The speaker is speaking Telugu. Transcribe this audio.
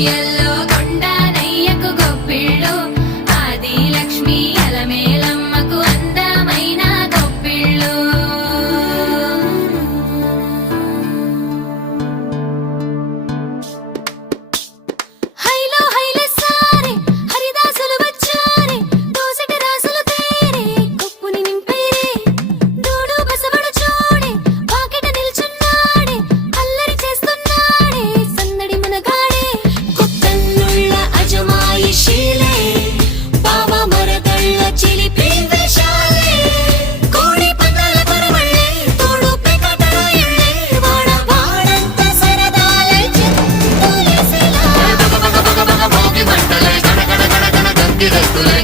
ఉయ్యల్లో కొండానయ్యకు గొప్పిళ్ళు ఆది లక్ష్మి అలమేలమ్మకు అందమైన గొప్పిళ్ళు హైలో హైల సారే హరిదాసులు వచ్చారే దోసటి రాసులు తేరే కొప్పుని నింపేరే దూడు బసవడు చూడే పాకెట నిల్చున్నాడే అల్లరి చేస్తున్నాడే సందడి మనగాడే కొత్తన్నుళ్ళ అజమాయిషీలే బావ మరదళ్ళ చిలిపి వేషాలే కోడి పందాల పరమళ్ళే తోడు పెకటరాయళ్ళే వాడ వాడంత సరదాలై చిందులేసేలా భోగి మంటలే గణ గణ గణ గణ గంగిరెద్దులే